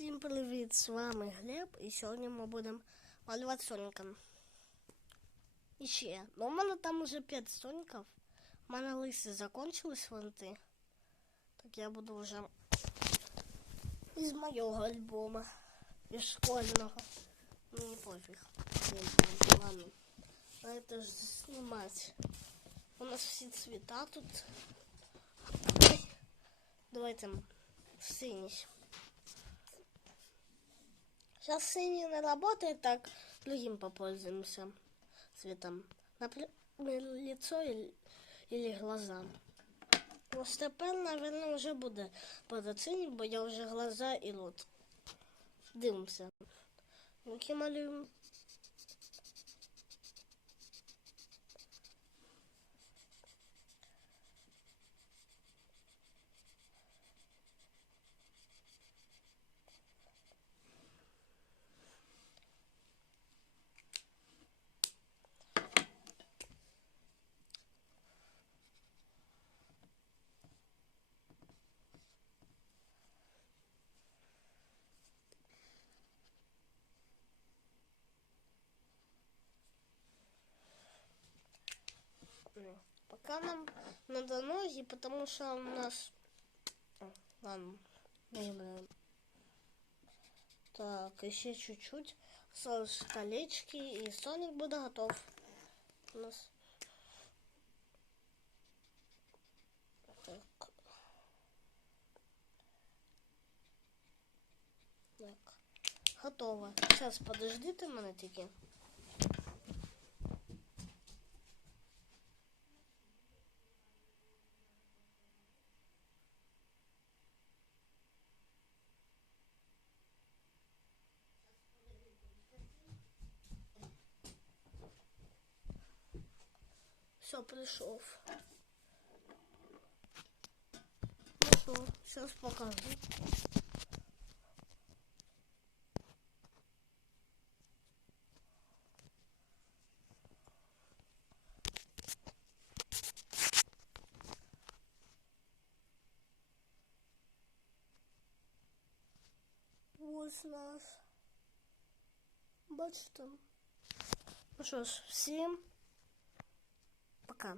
Всім привіт! З вами Глеб, і сьогодні ми будемо малювати Соніка. І ще, ну у мене там уже 5 соніків. У мене листи закончились ванти. Так я буду вже із моєго альбома, із школьного. Мені пофіг. Ладно. А это ж снимать. У нас всі цвета тут. Давайте синий. Сейчас синий не работает, так другим попользуемся цветом. Например, лицо или, глаза. Ось тепер, наверное, вже буде подоцінні, бо я вже глаза і рот. Дивимося. Руки малюємо. Ну, Пока нам надо ноги, потому что у нас... Ладно, выбираем. Так, еще чуть-чуть. Осталось колечки, и Соник будет готов. У нас... Так. Так. Готово. Сейчас подожди ты мене Все, пришел. Ну что, сейчас покажу. Наш. Бачите? Ну що ж, всім Пока.